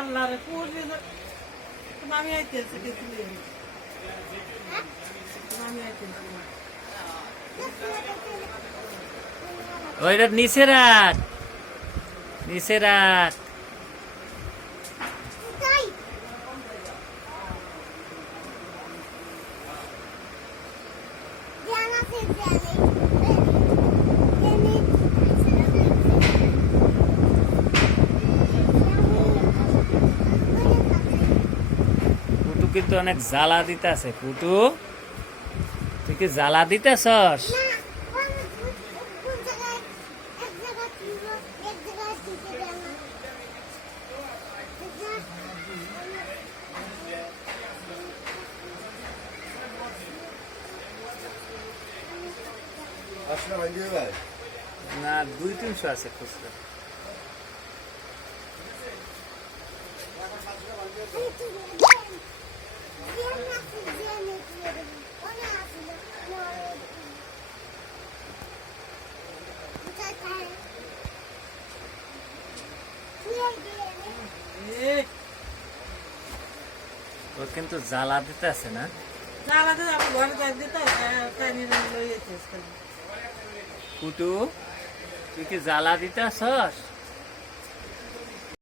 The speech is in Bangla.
আল্লাহ রে পড়বে আমি আইতেছি কিছু আমি আইতেছি ওইটা নিচে রাখ, নিচে রাখ। পুটু কিন্তু অনেক জ্বালা দিতেছে। পুটু, তুই কি জ্বালা দিতেছস? না, 200-300 আছে খুচরা। ও কিন্তু জ্বালা দিতেছে না? জ্বালাতে আমি ঘরে যাই দিতে তাই নিয়ে লই যেতেছি। পুটু, তুই কি জ্বালা দিতেছস?